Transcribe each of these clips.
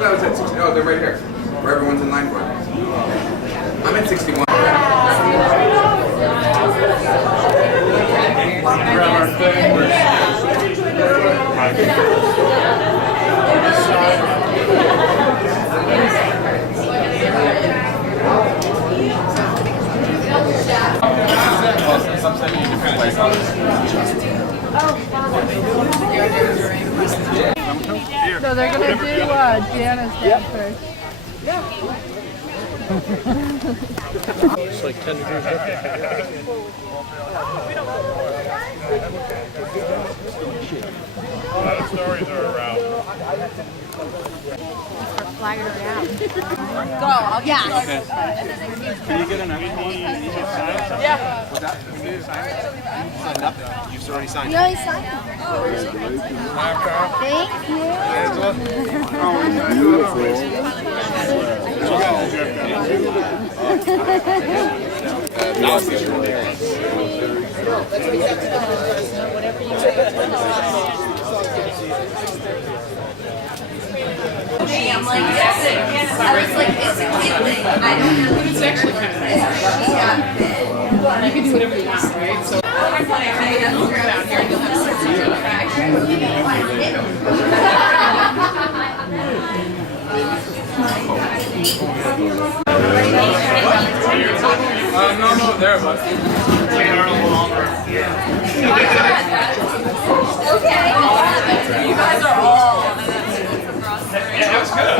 thought that was at 60. Oh, they're right here. Where everyone's in line for. I'm at 61. So they're gonna do Janna's dad first. It's like 10 degrees different. A lot of stories are around. Flag it around. Go, I'll get Can you get an extra one? Yeah. You've already signed. You already signed it. Thank you. I'm like, yes, I was like, it's a kid thing. I don't know. It's actually kind of nice. You can do whatever you want, right? So I'm down here and you'll have No, there, but okay. You guys are all. yeah, that was good.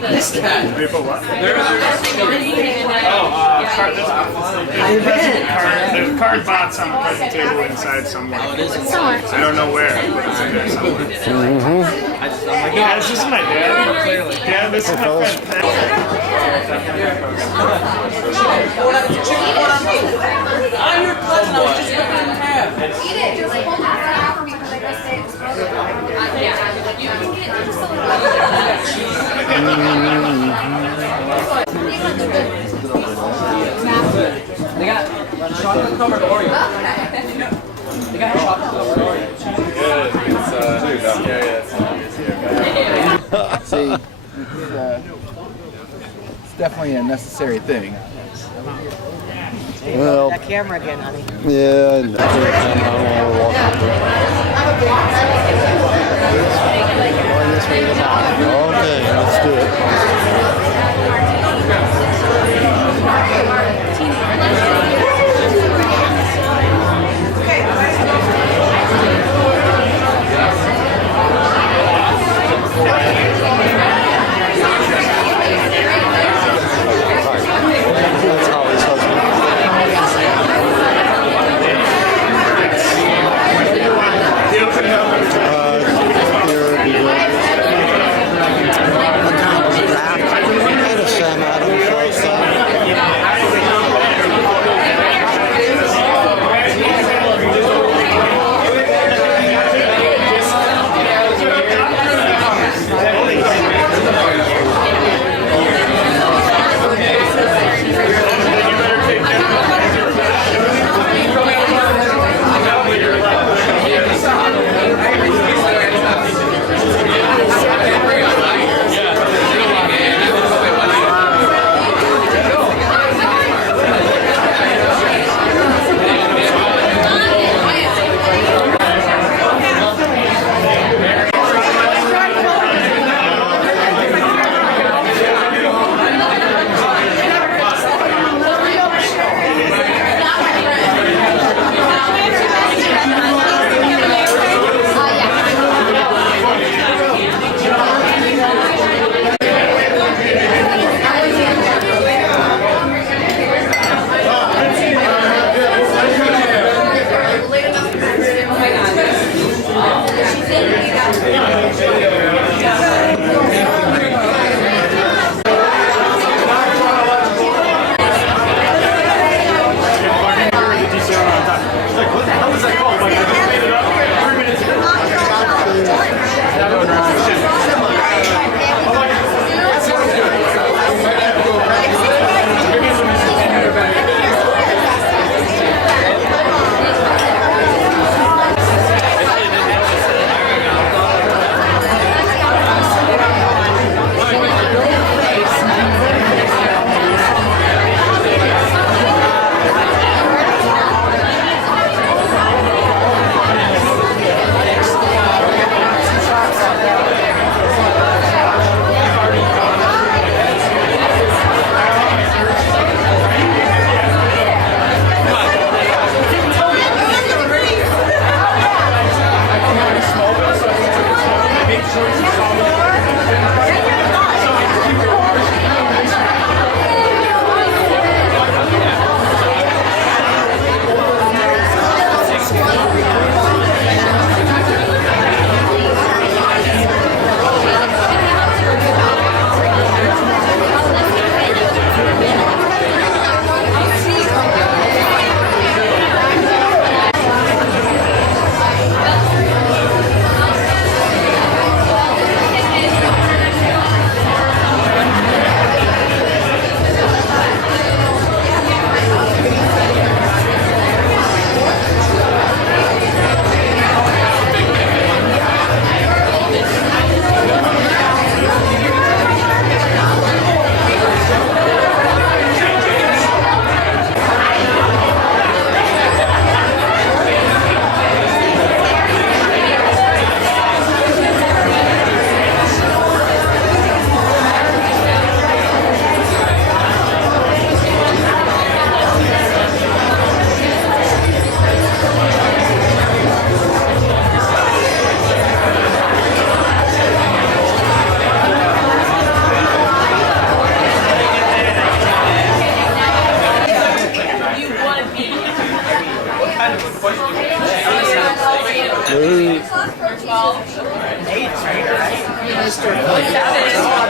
This cat. People what? There's a card box on the present table inside somewhere. Oh, it is. I don't know where, but it's in there somewhere. Yeah, this is my dad. Yeah, this is my friend. I'm your cousin. I was just looking in half. Eat it. Just hold it for me because I gotta say it's supposed to. Yeah. You can get just a little. They got chocolate covered Oreo. They got chocolate covered Oreo. Good. It's See, it's definitely a necessary thing. Well, that camera again, honey. Yeah, I know. Okay, let's do it. That's Holly's husband. Sam Adams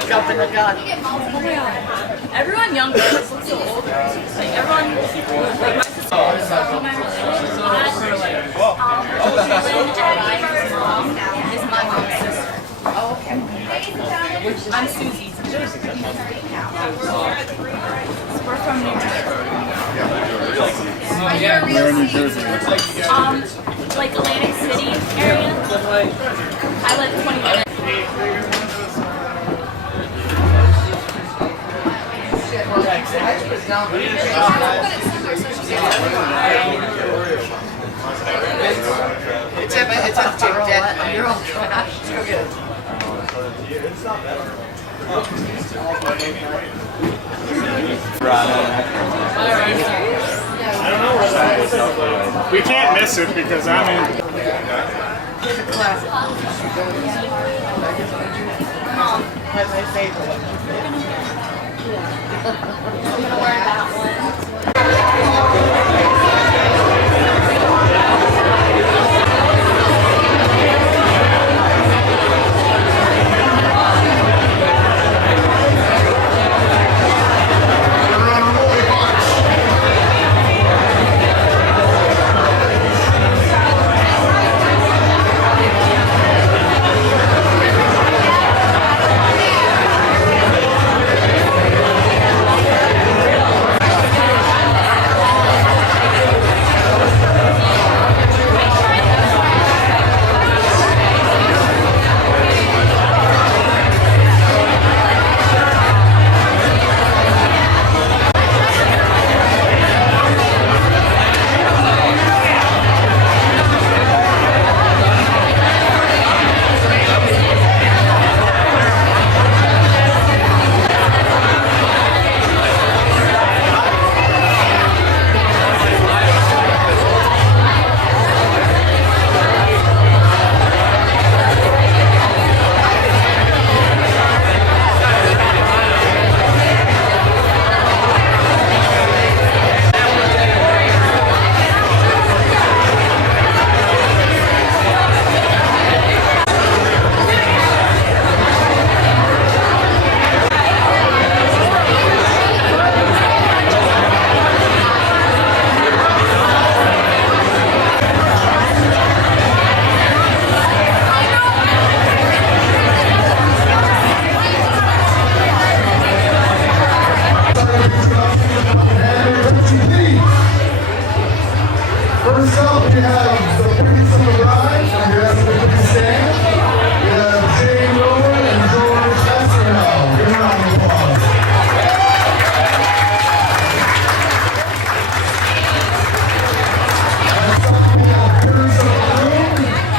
Jumping the gun. Everyone younger just looks so old. Like everyone, like my sister. Is my mom's sister. Oh, okay. I'm Susie. We're from New Jersey. Where in New Jersey? Like Atlantic City area. I live 20 minutes. It's a dead. You're all trash. Let's go get it. We can't miss it because I'm in. My favorite. I'm gonna wear that one. First up, we have the Prince of the Bride. We have the Prince Stand. We have Jane Rowan and George Esserell. Give a round of applause. Next up, we have Prince of the Room,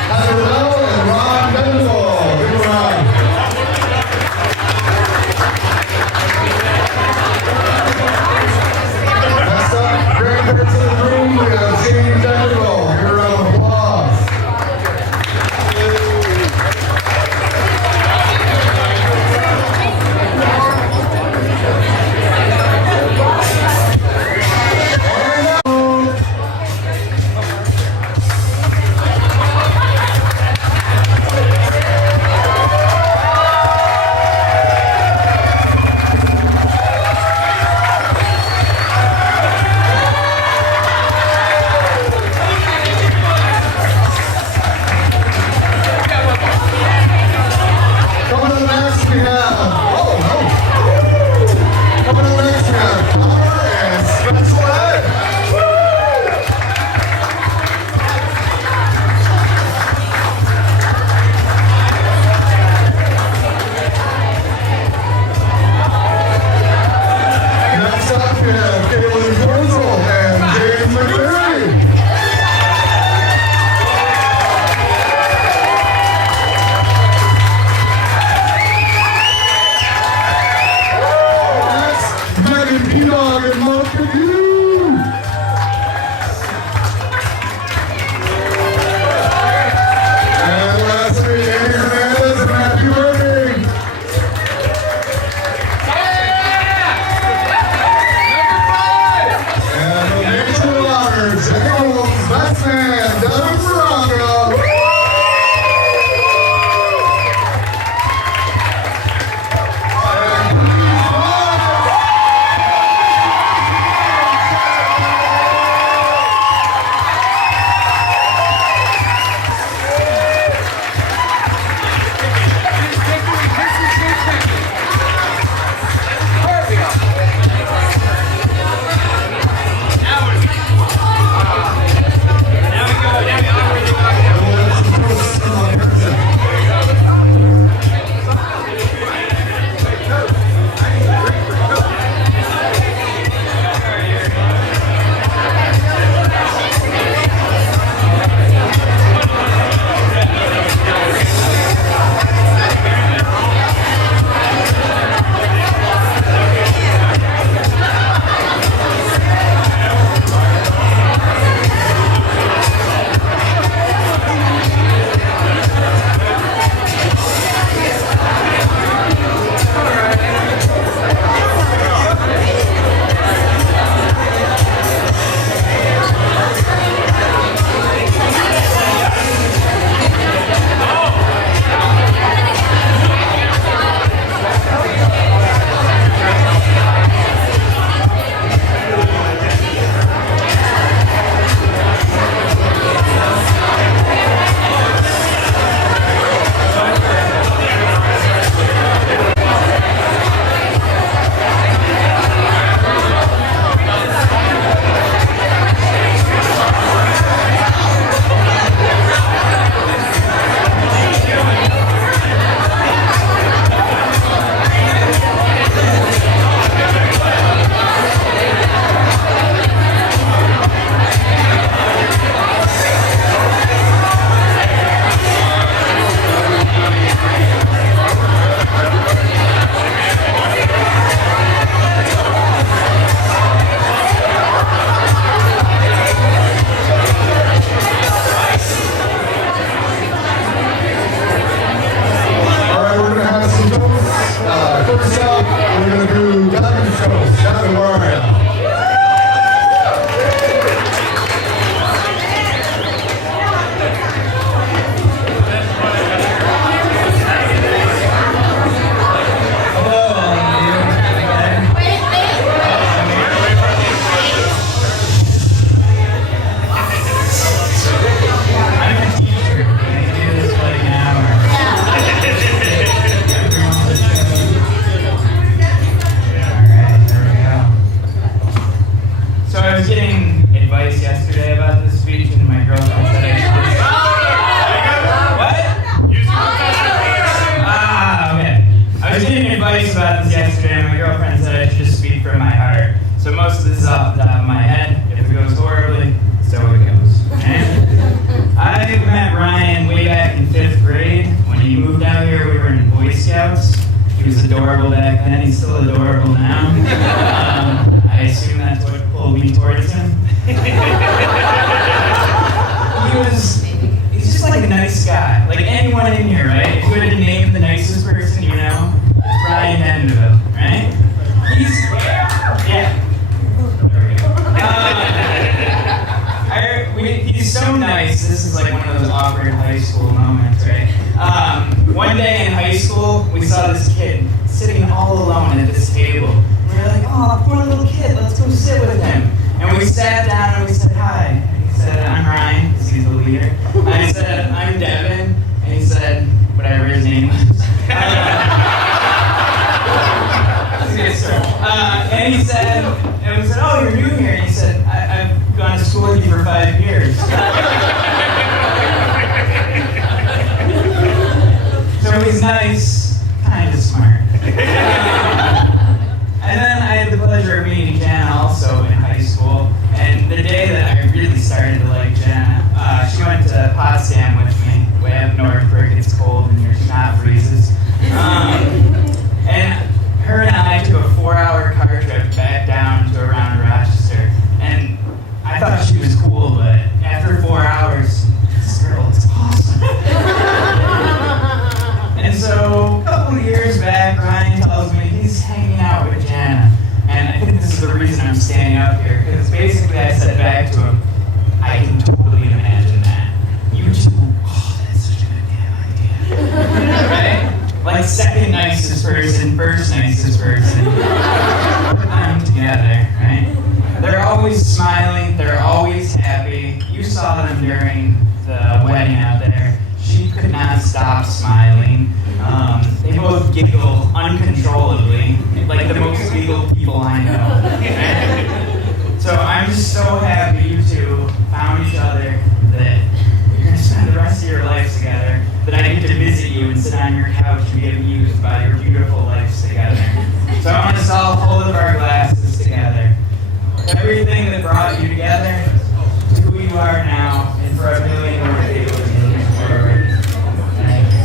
Heather Bell and Ron Benzel. Give a round. Next up, grandparents of the room, we have Jane Denville. Give a round of applause. Coming up next, we have, Coming up next, we have Connor and Spencer Ed. Next up, we have Caitlin Gurzel and James McCreary. Next, Megan P-Dog and Mark McHugh. And lastly, Amy Hernandez and Matthew Irving. And the nature honors, Echo's best man, Devin Ferraro. advice yesterday about this speech, and my girlfriend said I should just... What? Okay. I was getting advice about this yesterday, and my girlfriend said I should just speak from my heart. So most of this is off the top of my head. If it goes horribly, so it goes. Okay? I met Ryan way back in 5th grade. When he moved out here, we were in Boy Scouts. He was adorable back then. He's still adorable now. I assume that's what pulled me towards him. He's just like a nice guy. Like anyone in here, right? If you had to name the nicest person you know, it's Ryan Mandeville, right? Yeah. There we go. He's so nice. This is like one of those awkward high school moments, right? One day in high school, we saw this kid sitting all alone at this table. We were like, oh, poor little kid, let's go sit with him. And we sat down and we said, hi. And he said, I'm Ryan, because he's the leader. I said, I'm Devin. And he said, whatever his name was. And he said, and we said, oh, you're new here. And he said, I've gone to school with you for 5 years. So he's nice, kind of smart. And then I had the pleasure of meeting Janna also in high school. And the day that I really started to like Janna, she went to Potsdam with me, way up north where it gets cold and your snot freezes. And her and I took a 4-hour car trip back down to around Rochester. And I thought she was cool, but after 4 hours, this girl is awesome. And so a couple of years back, Ryan tells me he's hanging out with Janna. And I think this is the reason I'm standing up here. Because basically I said back to him, I can totally imagine that. You two, oh, that's such a good damn idea. Right? Like second nicest person, first nicest person. Put them together, right? They're always smiling, they're always happy. You saw them during the wedding out there. She could not stop smiling. They both giggle uncontrollably, like the most legal people I know. Right? So I'm just so happy you two found each other, that you're going to spend the rest of your lives together, that I get to visit you and sit on your couch and be amused by your beautiful lives together. So I want us all to hold up our glasses together. Everything that brought you together to who you are now, and for a million more people to move forward. Thank you.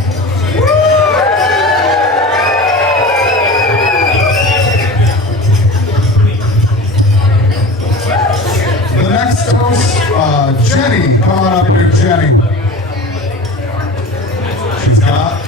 The next host, Jenny. Come on up here, Jenny. She's got.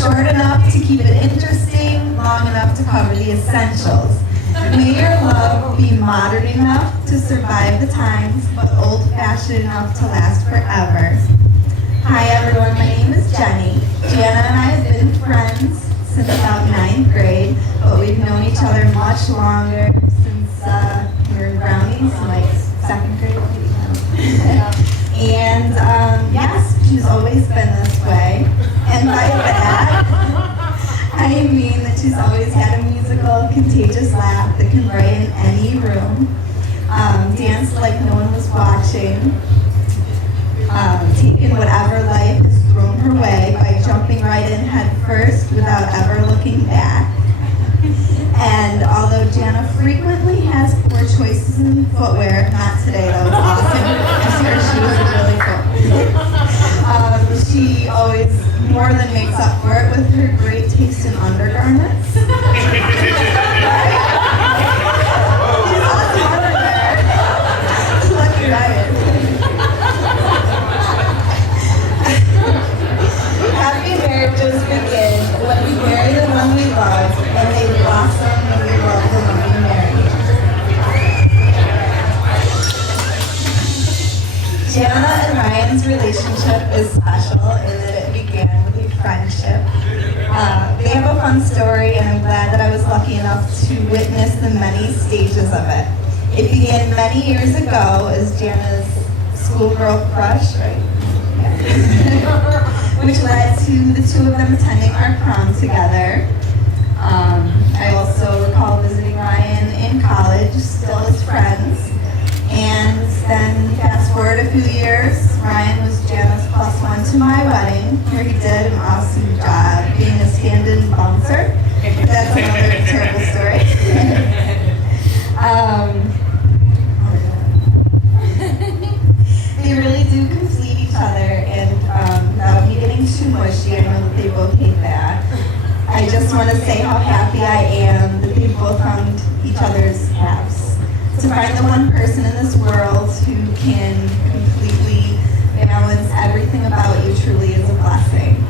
Short enough to keep it interesting, long enough to cover the essentials. May your love be modern enough to survive the times, but old-fashioned enough to last forever. Hi everyone, my name is Jenny. Janna and I have been friends since about 9th grade, but we've known each other much longer since we were in Brownies, like 2nd grade. And yes, she's always been this way. And by that, I mean that she's always had a musical, contagious laugh that can brighten any room. Dance like no one was watching. Taken whatever life has thrown her way by jumping right in head first without ever looking back. And although Janna frequently has poor choices in footwear, not today, that was awesome. Just her shoes are really cool. She always more than makes up for it with her great taste in undergarments. She's awesome underwear. Lucky riot. Happy marriages begin when we marry the one we love, and they blossom when we love the one we marry. is special in that it began with a friendship. They have a fun story, and I'm glad that I was lucky enough to witness the many stages of it. It began many years ago as Janna's schoolgirl crush, right? Yeah. Which led to the two of them attending our prom together. I also recall visiting Ryan in college, still as friends. And then fast forward a few years, Ryan was Janna's +1 to my wedding, where he did an awesome job being a stand-in bouncer. That's another terrible story. They really do complete each other, and without me getting too mushy, I know that they both hate that. I just want to say how happy I am that they both found each other's halves. To find the one person in this world who can completely balance everything about you truly is a blessing.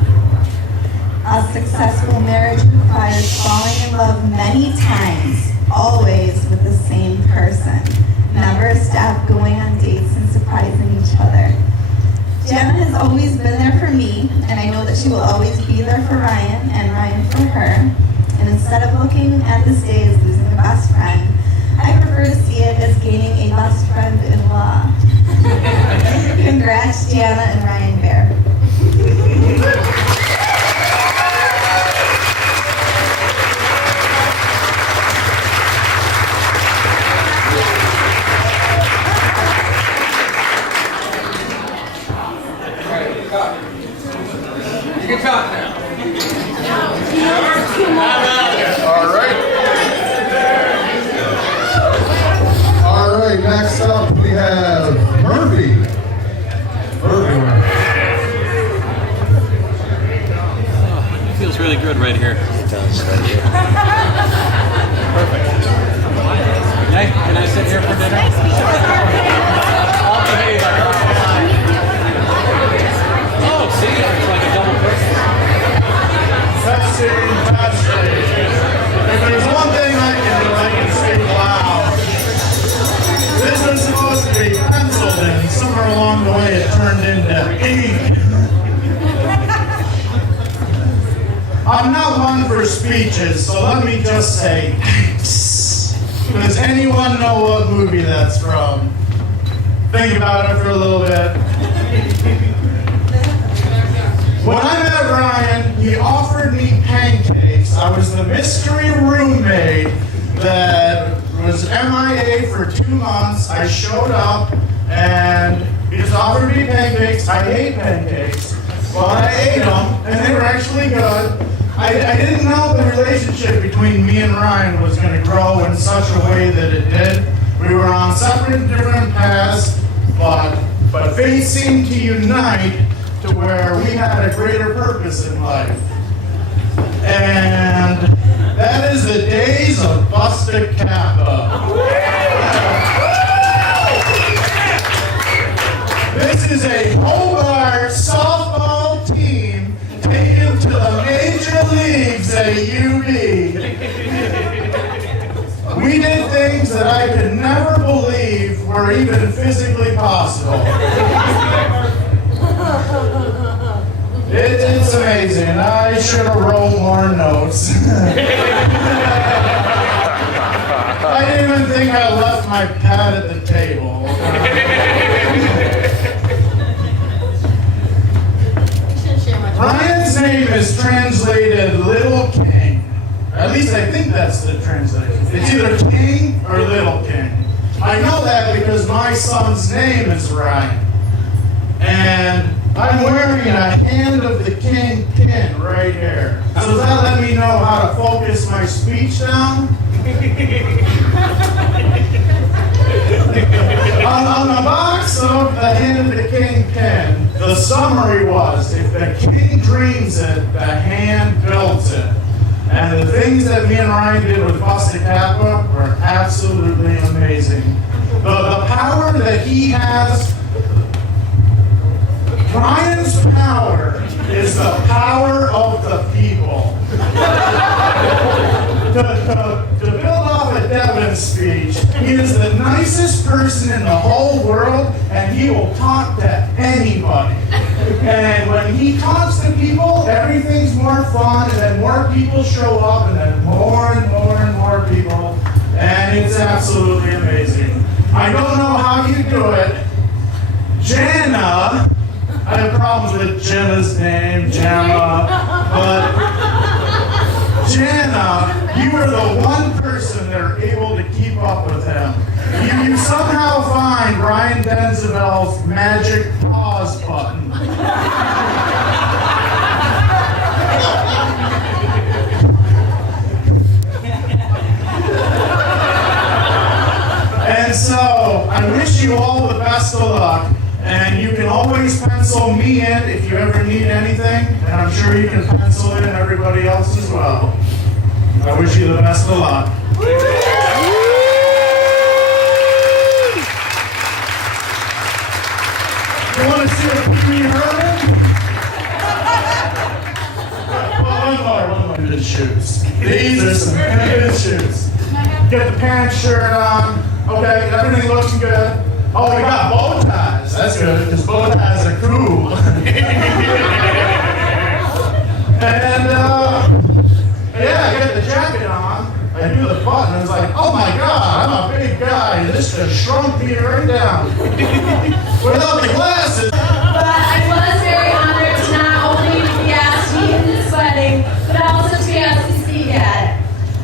A successful marriage requires falling in love many times, always with the same person. Never stop going on dates and surprising each other. Janna has always been there for me, and I know that she will always be there for Ryan and Ryan for her. And instead of looking at this day as losing a best friend, I prefer to see it as gaining a best friend-in-law. Congrats, Janna and Ryan Bear. You can talk now. All right, next up we have Murphy. It feels really good right here. It does. Perfect. Can I sit here for dinner? I'll behave. Oh, see, it's like a double person. Testing. If there's one thing I can say loud. This was supposed to be penciled in. Somewhere along the way it turned into ink. I'm not one for speeches, so let me just say thanks. Does anyone know what movie that's from? Think about it for a little bit. When I met Ryan, he offered me pancakes. I was the mystery roommate that was MIA for 2 months. I showed up and he just offered me pancakes. I ate pancakes. Well, I ate them and they were actually good. I didn't know the relationship between me and Ryan was going to grow in such a way that it did. We were on separate different paths, but fate seemed to unite to where we had a greater purpose in life. And that is the days of Busta Kappa. This is a Hobart softball team taken to the major leagues at UB. We did things that I could never believe were even physically possible. It's amazing. I should have wrote more notes. I didn't even think I left my pad at the table. Ryan's name is translated Little King. At least I think that's the translation. It's either King or Little King. I know that because my son's name is Ryan. And I'm wearing a Hand of the King pin right here. So does that let me know how to focus my speech down? On the box of the Hand of the King pin, the summary was, if the king dreams it, the hand builds it. And the things that me and Ryan did with Busta Kappa were absolutely amazing. The power that he has, Ryan's power is the power of the people. To build off of Devin's speech, he is the nicest person in the whole world, and he will talk to anybody. And when he talks to people, everything's more fun, and then more people show up, and then more and more and more people, and it's absolutely amazing. I don't know how you do it. Janna, I have problems with Janna's name, Janna, but Janna, you are the one person that are able to keep up with him. You somehow find Ryan Denzabel's magic pause button. And so, I wish you all the best of luck. And you can always pencil me in if you ever need anything. And I'm sure you can pencil in everybody else as well. I wish you the best of luck. You want to see a Pee Wee Herman? Well, one more. Good shoes. These are some good shoes. Get the pants, shirt on. Okay, everything looks good. Oh, we got bow ties. That's good, because bow ties are cool. And, yeah, I get the jacket on. I do the button, and it's like, oh my God, I'm a big guy. This just shrunk me right down. Without the glasses. But I was very honored to not only be asked to be in this wedding, but also to be asked to speak at it.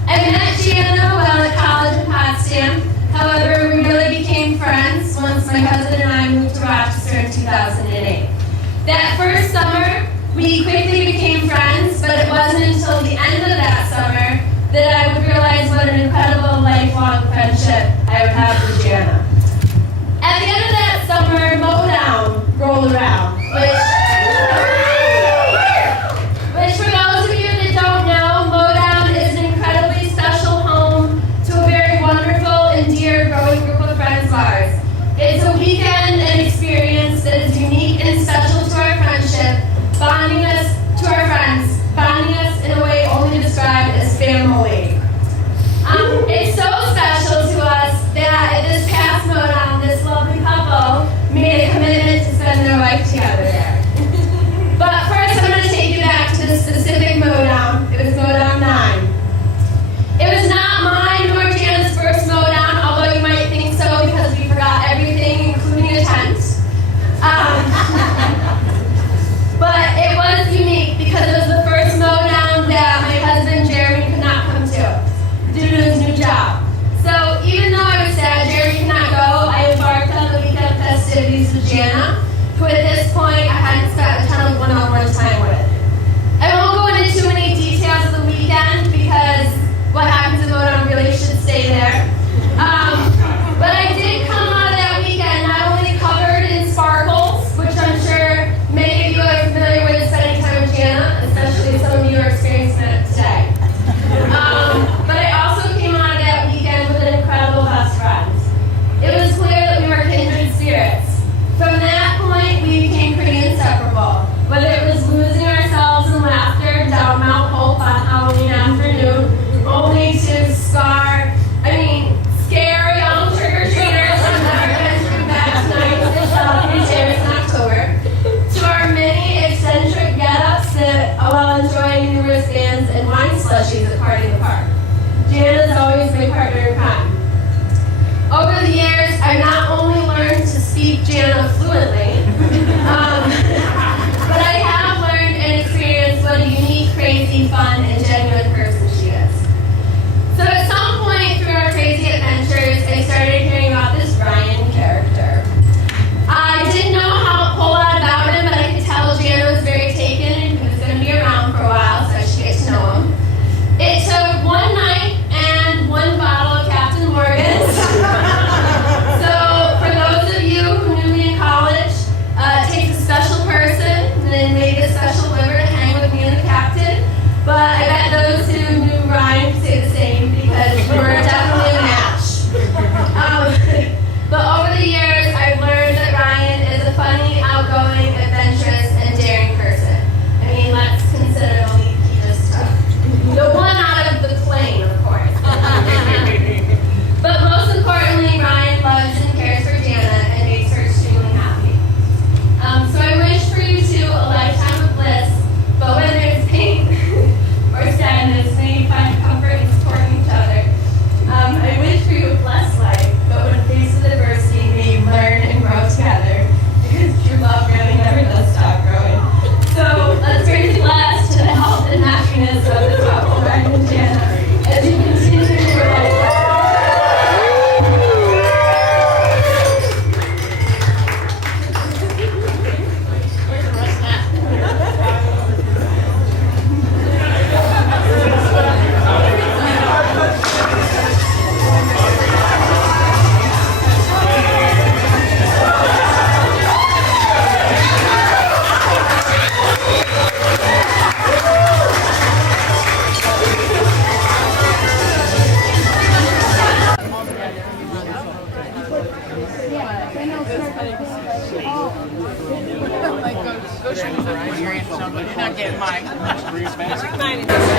I met Janna while at college in Potsdam. However, we really became friends once my husband and I moved to Rochester in 2008. That first summer, we quickly became friends, but it wasn't until the end of that summer that I would realize what an incredible lifelong friendship I would have with Janna. At the end of that summer, Motown rolled around, which for those of you that don't know, Motown is an incredibly special home to a very wonderful and dear growing group of friends of ours. It's a weekend and experience that is unique and special to our friendship, bonding us to our friends, bonding us in a way only described as family. It's so special to us that at this You're not getting mine.